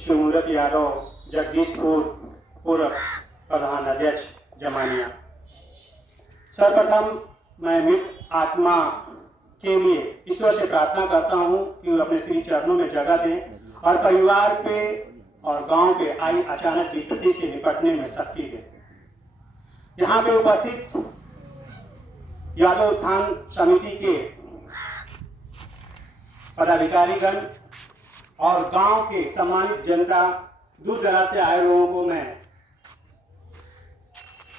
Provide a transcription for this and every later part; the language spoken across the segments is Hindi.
शिवमूर्त यादव, जगदीशपुर पूर्व प्रधान अध्यक्ष जमानिया। सर्वप्रथम मैं मृत आत्मा के लिए ईश्वर से प्रार्थना करता हूँ कि वो अपने श्री चरणों में जगह दें और परिवार पे और गांव पे आई अचानक विपत्ति से निपटने में शक्ति दें। यहाँ पे उपस्थित यादव उत्थान समिति के पदाधिकारीगण और गांव के सम्मानित जनता, दूर दराज से आए लोगों को मैं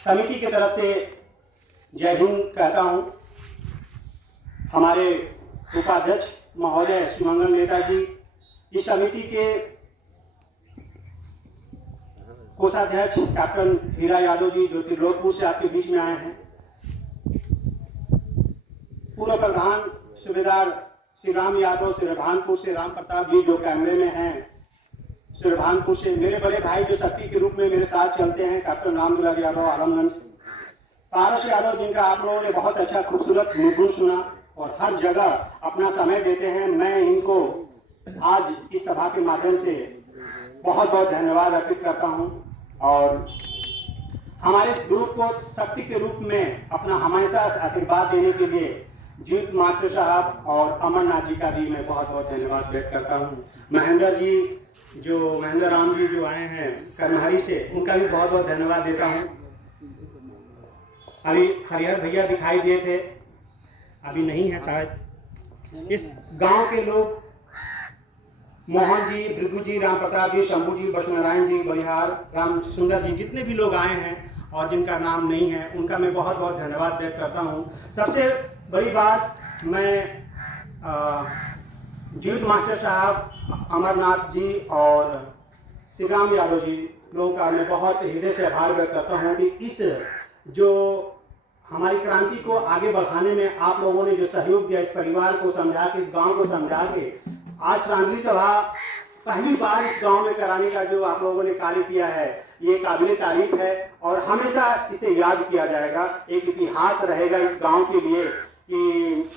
समिति की तरफ से जय हिंद कहता हूं। हमारे उपाध्यक्ष महोदय शिवमंगल नेता जी, इस समिति के कोषाध्यक्ष कैप्टन हीरा यादव जी जो त्रिलोकपुर से आपके बीच में आए हैं, पूर्व प्रधान सूबेदार श्री राम यादव सिरभानपुर से, राम प्रताप जी जो कैमरे में हैं सिरभानपुर से, मेरे बड़े भाई जो शक्ति के रूप में मेरे साथ चलते हैं कैप्टन रामदुलाल यादव आलमगंज, पारस यादव जिनका आप लोगों ने बहुत अच्छा खूबसूरत निरूपण सुना और हर जगह अपना समय देते हैं। मैं इनको आज इस सभा के माध्यम से बहुत बहुत धन्यवाद अर्पित करता हूं और हमारे इस ग्रुप को शक्ति के रूप में अपना हमेशा आशीर्वाद देने के लिए जीत मास्टर साहब और अमरनाथ जी का भी मैं बहुत बहुत धन्यवाद व्यक्त करता हूँ। महेंद्र राम जी जो आए हैं कर्महरी से, उनका भी बहुत बहुत धन्यवाद देता हूँ। अभी हरिहर भैया दिखाई दिए थे, अभी नहीं है शायद। इस गांव के लोग मोहन जी, भृगु जी, राम प्रताप जी, शंभू जी, बसनारायण जी, बलिहार, राम सुंदर जी, जितने भी लोग आए हैं और जिनका नाम नहीं है उनका मैं बहुत बहुत धन्यवाद व्यक्त करता हूँ। सबसे बड़ी बात, मैं जीत मास्टर साहब, अमरनाथ जी और श्री राम यादव जी लोगों का मैं बहुत हृदय से आभार व्यक्त करता हूँ कि इस जो हमारी क्रांति को आगे बढ़ाने में आप लोगों ने जो सहयोग दिया, इस परिवार को समझा के, इस गांव को समझा के आज श्रद्धांजलि सभा पहली बार इस गांव में कराने का जो आप लोगों ने कार्य किया है, ये काबिले तारीफ है और हमेशा इसे याद किया जाएगा। एक इतिहास रहेगा इस गांव के लिए कि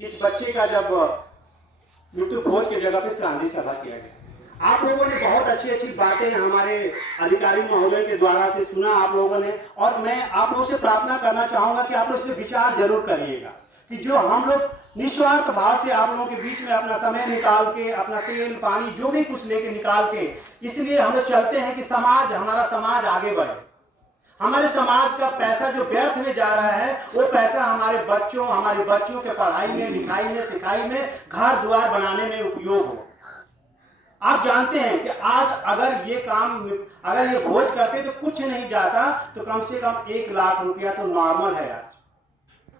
इस बच्चे का जब मृत्यु भोज की जगह पे श्रद्धांजलि सभा किया गया। आप लोगों ने बहुत अच्छी अच्छी बातें हमारे अधिकारी महोदय के द्वारा से सुना आप लोगों ने, और मैं आप लोगों से प्रार्थना करना चाहूंगा कि आप लोग इस पर विचार जरूर करिएगा कि जो हम लोग निस्वार्थ भाव से आप लोगों के बीच में अपना समय निकाल के, अपना तेल पानी जो भी कुछ लेके निकाल के, इसलिए हम लोग चलते हैं कि समाज, हमारा समाज आगे बढ़े। हमारे समाज का पैसा जो व्यर्थ में जा रहा है, वो पैसा हमारे बच्चों के पढ़ाई में, लिखाई में, सिखाई में, घर द्वार बनाने में उपयोग हो। आप जानते हैं कि आज अगर ये भोज करते तो कुछ नहीं जाता, तो कम से कम 1 लाख रुपया तो नॉर्मल है। आज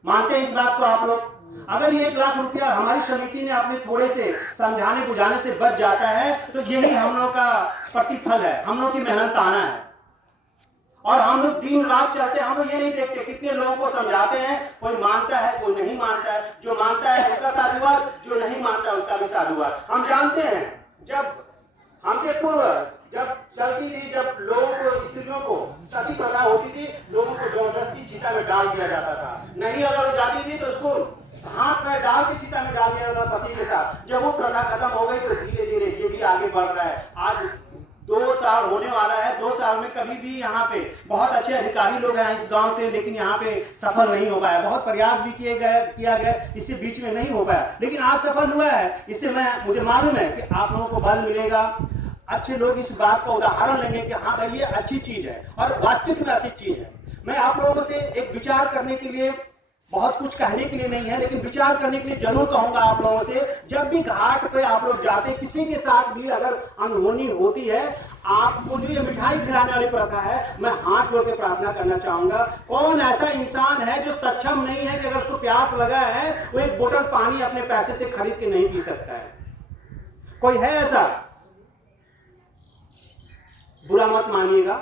मानते हैं इस बात को आप लोग? अगर ये 1 लाख रुपया हमारी समिति ने अपने थोड़े से समझाने बुझाने से बच जाता है, तो यही हम लोग का प्रतिफल है, हम लोग की मेहनताना है। और हम लोग दिन रात चलते हैं, हम लोग ये नहीं देखते कितने लोगों को समझाते हैं, कोई मानता है कोई नहीं मानता है, जो मानता है उसका साधुवाद, जो नहीं मानता है उसका भी साधुवाद। हम जानते हैं जब हमसे पूर्व जब चलती थी, जब लोगों को, स्त्रियों को सती प्रथा होती थी, लोगों को जबरदस्ती चिता में डाल दिया जाता था। नहीं अगर वो जाती थी तो उसको हाथ में डाल के चिता में डाल दिया जाता पति के साथ। जब वो प्रथा खत्म हो गई तो धीरे धीरे ये भी आगे बढ़ रहा है। आज 2 साल होने वाला है, 2 साल में कभी भी यहाँ पे बहुत अच्छे अधिकारी लोग हैं इस गांव से, लेकिन यहाँ पे सफल नहीं हो पाया। बहुत प्रयास भी किया गया, इससे बीच में नहीं हो पाया, लेकिन आज सफल हुआ है। इससे मुझे मालूम है कि आप लोगों को बल मिलेगा। अच्छे लोग इस बात का उदाहरण लेंगे कि हाँ भाई ये अच्छी चीज है और वास्तविक में अच्छी चीज है। मैं आप लोगों से एक विचार करने के लिए, बहुत कुछ कहने के लिए नहीं है, लेकिन विचार करने के लिए जरूर कहूंगा आप लोगों से। जब भी घाट पे आप लोग जाते, किसी के साथ भी अगर अनहोनी होती है, आपको जो ये मिठाई खिलाने वाली प्रथा है, मैं हाथ जोड़ के प्रार्थना करना चाहूंगा। कौन ऐसा इंसान है जो सक्षम नहीं है कि अगर उसको प्यास लगा है, वो 1 बोतल पानी अपने पैसे से खरीद के नहीं पी सकता है? कोई है ऐसा? बुरा मत मानिएगा।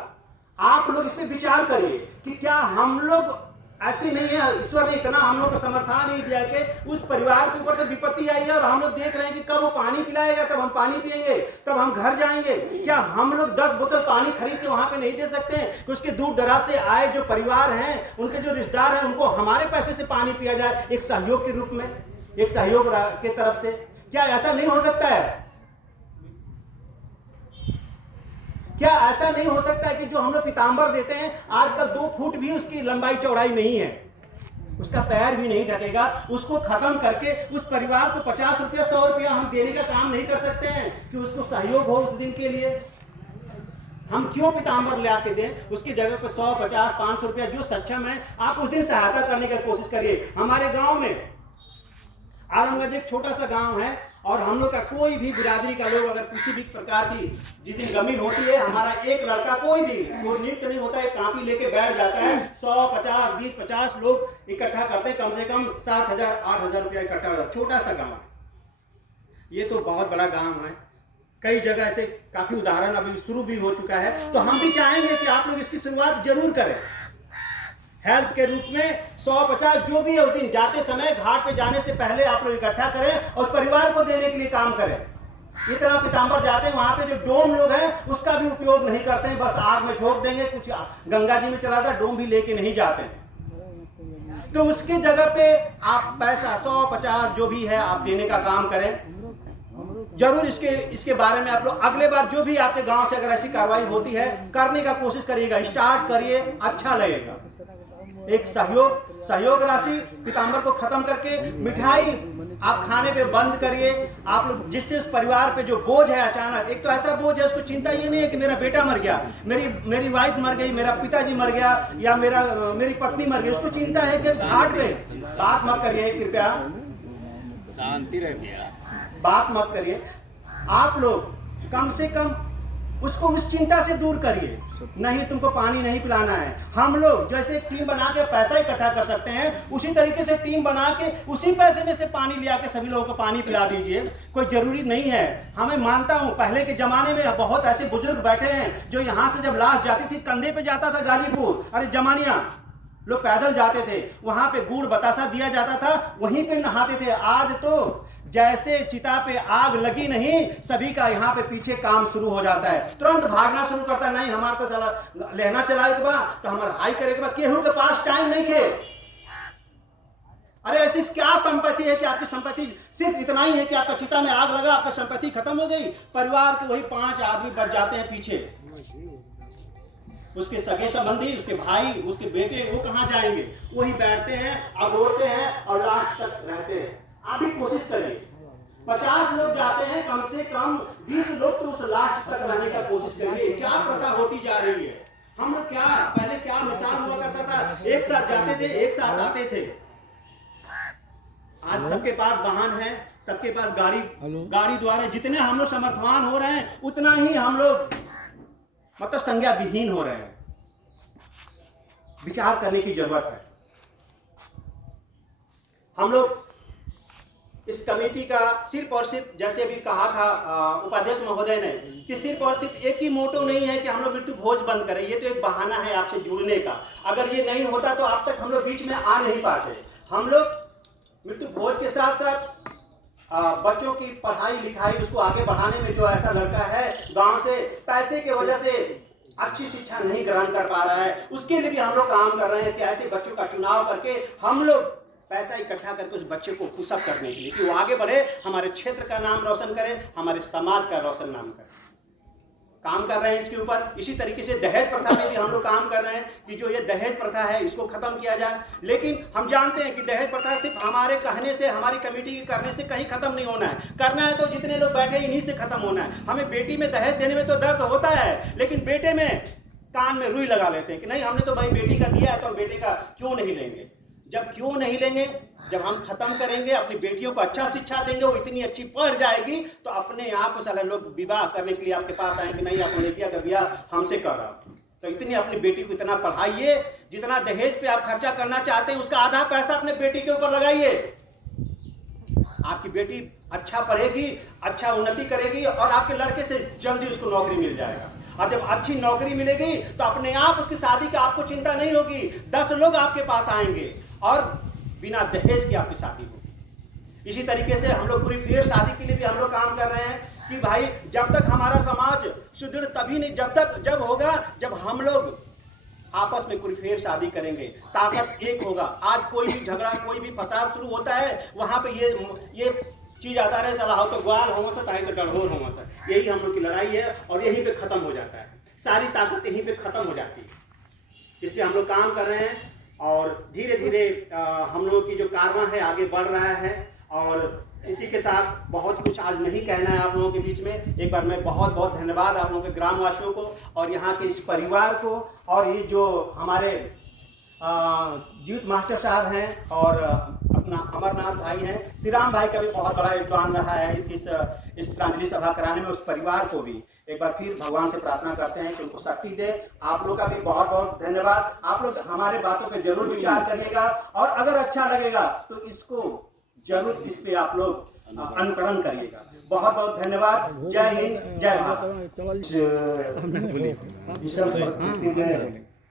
आप लोग इस पे विचार करिए कि क्या हम लोग ऐसे नहीं है, ईश्वर ने इतना हम लोग को समर्थन नहीं दिया कि उस परिवार के ऊपर तो विपत्ति आई है और हम लोग देख रहे हैं कि कब वो पानी पिलाएगा, तब हम पानी पिएंगे, तब हम घर जाएंगे। क्या हम लोग 10 बोतल पानी खरीद के वहां पे नहीं दे सकते हैं कि उसके दूर दराज से आए जो परिवार हैं, उनके जो रिश्तेदार हैं, उनको हमारे पैसे से पानी पिया जाए, एक सहयोग के रूप में, एक सहयोग के तरफ से? क्या ऐसा नहीं हो सकता है? क्या ऐसा नहीं हो सकता है कि जो हम लोग पीताम्बर देते हैं आजकल 2 फुट भी उसकी लंबाई चौड़ाई नहीं है, उसका पैर भी नहीं ढकेगा, उसको खत्म करके उस परिवार को 50 रुपया 100 रुपया हम देने का काम नहीं कर सकते हैं कि उसको सहयोग हो उस दिन के लिए? हम क्यों पीताम्बर ले आके दें? उसकी जगह पर 100, 50, 500 रुपया जो सक्षम है आप उस दिन सहायता करने की कोशिश करिए। हमारे गांव में आलमगंज एक छोटा सा गांव है और हम लोग का कोई भी बिरादरी का लोग अगर किसी भी प्रकार की जिस दिन गमी होती है, हमारा एक लड़का कोई भी वो नियुक्त नहीं होता है, कापी लेके बैठ जाता है, 100, 50, 20, 50 लोग इकट्ठा करते हैं, कम से कम 7,000, 8,000 रुपया इकट्ठा होता है। छोटा सा गाँव है, ये तो बहुत बड़ा गाँव है। कई जगह ऐसे काफी उदाहरण अभी शुरू भी हो चुका है। तो हम भी चाहेंगे कि आप लोग इसकी शुरुआत जरूर करें। हेल्प के रूप में 100-50 जो भी है उस दिन जाते समय घाट पे जाने से पहले आप लोग इकट्ठा करें और परिवार को देने के लिए काम करें। इतना पीताम्बर जाते हैं, वहां पे जो डोम लोग हैं उसका भी उपयोग नहीं करते हैं, बस आग में झोंक देंगे, कुछ गंगा जी में चला था, डोम भी लेके नहीं जाते हैं। तो उसकी जगह पे आप पैसा 100-50 जो भी है आप देने का काम करें जरूर। इसके बारे में आप लोग अगले बार जो भी आपके गांव से अगर ऐसी कार्रवाई होती है करने का कोशिश करिएगा, स्टार्ट करिए, अच्छा लगेगा। एक सहयोग राशि पीताम्बर को खत्म करके मिठाई आप खाने पे बंद करिए। आप लोग जिससे उस परिवार पे जो बोझ है अचानक, एक तो ऐसा बोझ है उसको चिंता ये नहीं है कि मेरा बेटा मर गया, मेरी वाइफ मर गई, मेरा पिताजी मर गया या मेरी पत्नी मर गई, उसको चिंता है कि घाट पे बात मत करिए, कृपया शांति रखिए, बात मत करिए। आप लोग कम से कम उसको उस चिंता से दूर करिए। नहीं तुमको पानी नहीं पिलाना है, हम लोग जैसे टीम बना के पैसा इकट्ठा कर सकते हैं उसी तरीके से टीम बना के उसी पैसे में से पानी ले आके सभी लोगों को पानी पिला दीजिए। कोई जरूरी नहीं है, हमें मानता हूं पहले के जमाने में बहुत ऐसे बुजुर्ग बैठे हैं जो यहाँ से जब लाश जाती थी कंधे पे जाता था गाजीपुर, अरे जमानिया लोग पैदल जाते थे, वहां पे गुड़ बतासा दिया जाता था, वहीं पे नहाते थे। आज तो जैसे चिता पे आग लगी नहीं सभी का यहाँ पे पीछे काम शुरू हो जाता है, तुरंत भागना शुरू करता है, नहीं हमारा तो चला लेना चला के बाद तो हमारा हाई करे के बाद केहू के पास टाइम नहीं थे। अरे ऐसी क्या संपत्ति है कि आपकी संपत्ति सिर्फ इतना ही है कि आपका चिता में आग लगा, आपकी संपत्ति खत्म हो गई, परिवार के वही 5 आदमी बच जाते हैं पीछे, उसके सगे संबंधी, उसके भाई, उसके बेटे, वो कहाँ जाएंगे? वही बैठते हैं, अगोरते हैं और लास्ट तक रहते हैं। आप भी कोशिश करिए, 50 लोग जाते हैं, कम से कम 20 लोग तो उस लास्ट तक रहने का कोशिश करिए। क्या प्रथा होती जा रही है? हम लोग पहले क्या मिसाल हुआ करता था, एक साथ जाते थे, एक साथ आते थे। आज सबके पास वाहन है, सबके पास गाड़ी द्वारा जितने हम लोग समर्थवान हो रहे हैं उतना ही हम लोग मतलब संज्ञा विहीन हो रहे हैं। विचार करने की जरूरत है। हम लोग इस कमेटी का सिर्फ और सिर्फ जैसे अभी कहा था उपाध्यक्ष महोदय ने कि सिर्फ और सिर्फ एक ही मोटो नहीं है कि हम लोग मृत्यु भोज बंद करें, ये तो एक बहाना है आपसे जुड़ने का। अगर ये नहीं होता तो अब तक हम लोग बीच में आ नहीं पाते। हम लोग मृत्यु भोज के साथ साथ बच्चों की पढ़ाई लिखाई उसको आगे बढ़ाने में जो ऐसा लड़का है गांव से पैसे की वजह से अच्छी शिक्षा नहीं ग्रहण कर पा रहा है, उसके लिए भी हम लोग काम कर रहे हैं कि ऐसे बच्चों का चुनाव करके हम लोग पैसा इकट्ठा करके उस बच्चे को पुशअप करने के लिए कि वो आगे बढ़े, हमारे क्षेत्र का नाम रोशन करे, हमारे समाज का रोशन नाम करे। काम कर रहे हैं इसके ऊपर। इसी तरीके से दहेज प्रथा में भी हम लोग काम कर रहे हैं कि जो ये दहेज प्रथा है इसको खत्म किया जाए। लेकिन हम जानते हैं कि दहेज प्रथा सिर्फ हमारे कहने से, हमारी कमेटी के करने से कहीं खत्म नहीं होना है। करना है तो जितने लोग बैठे इन्हीं से खत्म होना है। हमें बेटी में दहेज देने में तो दर्द होता है, लेकिन बेटे में कान में रुई लगा लेते हैं कि नहीं हमने तो भाई बेटी का दिया है तो हम बेटे का क्यों नहीं लेंगे। जब क्यों नहीं लेंगे, जब हम खत्म करेंगे, अपनी बेटियों को अच्छा शिक्षा देंगे, वो इतनी अच्छी पढ़ जाएगी तो अपने आप सारे लोग विवाह करने के लिए आपके पास आएंगे, नहीं आपने किया अगर विवाह हमसे करा तो इतनी अपनी बेटी को इतना पढ़ाइए, जितना दहेज पे आप खर्चा करना चाहते हैं उसका आधा पैसा अपने बेटी के ऊपर लगाइए। आपकी बेटी अच्छा पढ़ेगी, अच्छा उन्नति करेगी और आपके लड़के से जल्दी उसको नौकरी मिल जाएगा। और जब अच्छी नौकरी मिलेगी तो अपने आप उसकी शादी का आपको चिंता नहीं होगी, 10 लोग आपके पास आएंगे और बिना दहेज की आपकी शादी होगी। इसी तरीके से हम लोग पूरी फेयर शादी के लिए भी हम लोग काम कर रहे हैं कि भाई जब तक हमारा समाज सुदृढ़ तभी नहीं, जब होगा जब हम लोग आपस में पूरी फेयर शादी करेंगे, ताकत एक होगा। आज कोई भी झगड़ा, कोई भी फसाद शुरू होता है, वहां पे ये चीज आता रहे सलाह तो ग्वाल होगा सा ताई तो डरहोर होगा सा, यही हम लोग की लड़ाई है और यही पे खत्म हो जाता है। सारी ताकत यहीं पे ख़त्म हो जाती है। इस पे हम लोग काम कर रहे हैं और धीरे धीरे हम लोगों की जो कारवां है आगे बढ़ रहा है। और इसी के साथ बहुत कुछ आज नहीं कहना है आप लोगों के बीच में। एक बार मैं बहुत बहुत धन्यवाद आप लोगों के ग्रामवासियों को और यहाँ के इस परिवार को, और ये जो हमारे जीत मास्टर साहब हैं और अपना अमरनाथ भाई हैं, श्री राम भाई का भी बहुत बड़ा योगदान रहा है इस श्रद्धांजलि सभा कराने में। उस परिवार को भी एक बार फिर भगवान से प्रार्थना करते हैं कि उनको शक्ति दे। आप लोग का भी बहुत बहुत धन्यवाद। आप लोग हमारे बातों पे जरूर विचार करिएगा और अगर अच्छा लगेगा तो इसको जरूर इस पे आप लोग अनुकरण करिएगा। बहुत बहुत धन्यवाद। जय हिंद, जय भारत। विषम परिस्थिति में